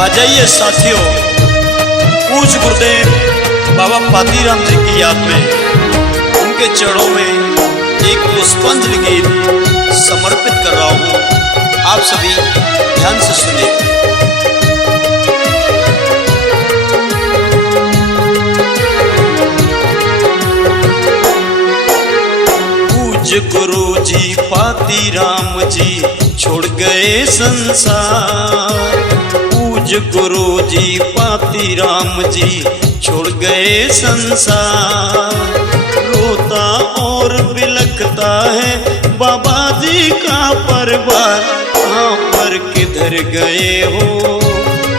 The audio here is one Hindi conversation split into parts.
आ जाइए साथियों, पूज्य गुरुदेव बाबा पातीराम जी की याद में उनके चरणों में एक पुष्पांजलि गीत समर्पित कर रहा हूँ। आप सभी ध्यान से सुनिए। पूज्य गुरु जी पातीराम जी छोड़ गए संसार। पूज्य गुरु जी पातीराम जी छोड़ गए संसार। रोता और बिलखता है बाबा जी का परिवार। कहाँ पर किधर गए हो,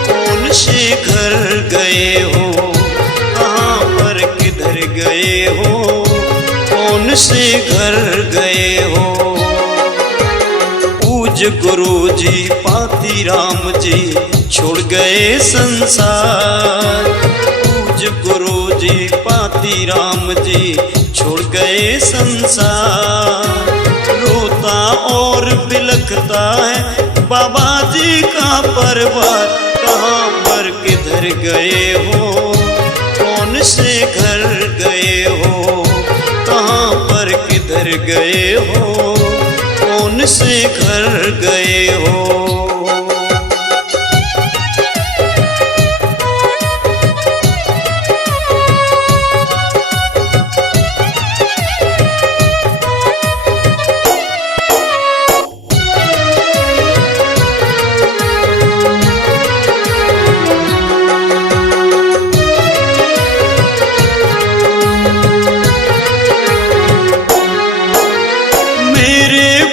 कौन से घर गए हो, कहाँ पर किधर गए हो, कौन से घर गए हो। पूज्य गुरु जी पातीराम जी छोड़ गए संसार। पूज्य गुरु जी पातीराम जी छोड़ गए संसार। रोता और बिलखता है बाबा जी का परिवार। कहाँ पर किधर गए हो, कौन से घर गए हो, कहाँ पर किधर गए हो, कौन से घर गए हो।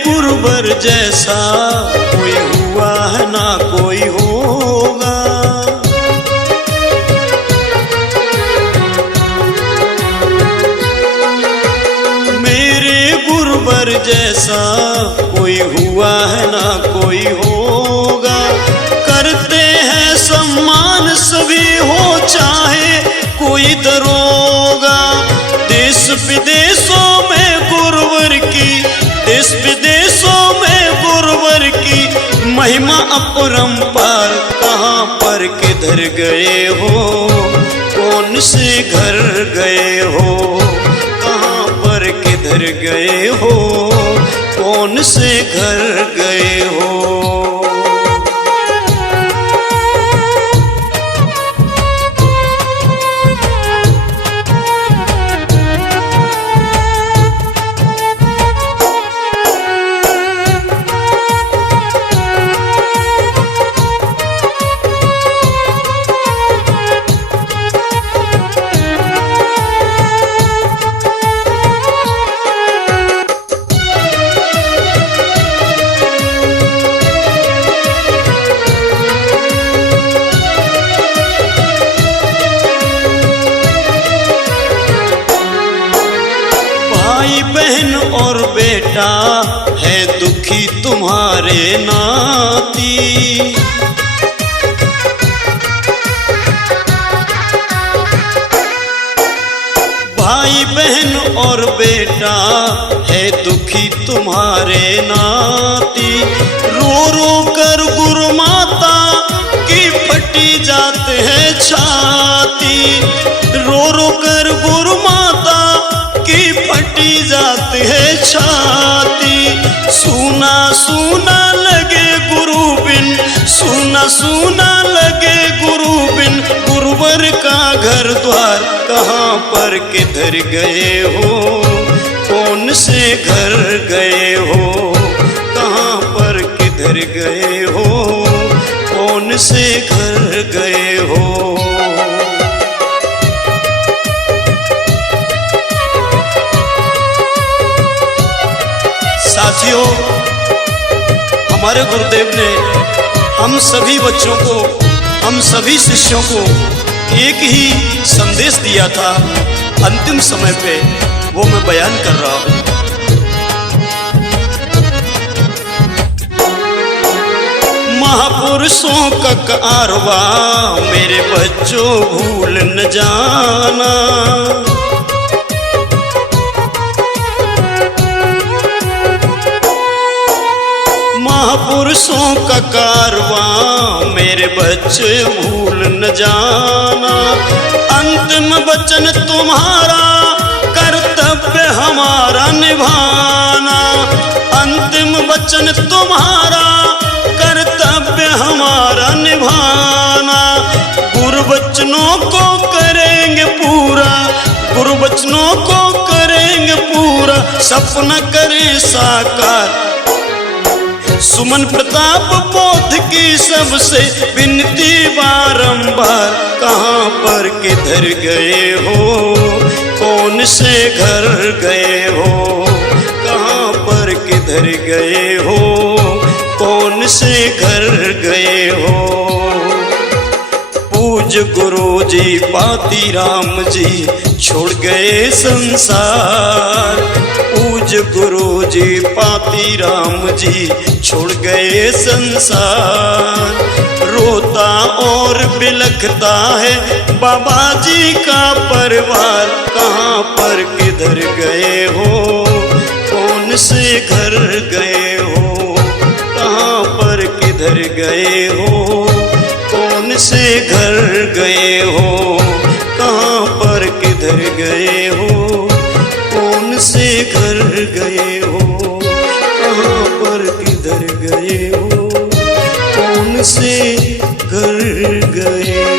गुरुवर जैसा कोई हुआ है ना कोई होगा। मेरे गुरुवर जैसा कोई हुआ है ना कोई होगा। करते हैं सम्मान सभी हो चाहे कोई दरोगा। देश विदेशों में गुरुवर की, देश विदेशों में गुरुवर की महिमा अपरंपार। कहाँ पर किधर गए हो, कौन से घर गए हो, कहाँ पर किधर गए हो, कौन से घर गए हो। भाई बहन और बेटा है दुखी तुम्हारे नाती। भाई बहन और बेटा है दुखी तुम्हारे नाती। रो रो कर गुरु माता की फटी जाते हैं छाती। रो रो कर गुरु माता की फटी जाती है छाती। सूना सूना लगे गुरु बिन, सूना सूना लगे गुरु बिन गुरुवर का घर द्वार। कहाँ पर किधर गए हो, कौन से घर गए हो, कहाँ पर किधर गए हो, कौन से घर गए हो। साथियों, हमारे गुरुदेव ने हम सभी बच्चों को, हम सभी शिष्यों को एक ही संदेश दिया था। अंतिम समय पे वो मैं बयान कर रहा हूँ। महापुरुषों का कारवा मेरे बच्चों भूल न जाना। महापुरुषों का कारवां मेरे बच्चे भूल न जाना। अंतिम वचन तुम्हारा कर्तव्य हमारा निभाना। अंतिम वचन तुम्हारा कर्तव्य हमारा निभाना। गुरुवचनों को करेंगे पूरा, गुरुवचनों को करेंगे पूरा, सपना करें साकार। सुमन प्रताप बोध की सबसे विनती बारंबार, कहाँ पर किधर गए हो, कौन से घर गए हो, कहाँ पर किधर गए हो, कौन से घर गए हो। पूज गुरु जी पाती राम जी छोड़ गए संसार। पूज गुरु जी पाती राम जी छोड़ गए संसार। रोता और बिलखता है बाबा जी का परिवार, कहाँ पर किधर गए हो, कौन से घर गए हो, कहाँ पर किधर गए हो, कौन से घर गए हो, कहाँ पर किधर गए हो, कौन से घर गए हो, कहाँ पर किधर गए हो, कौन से घर गए।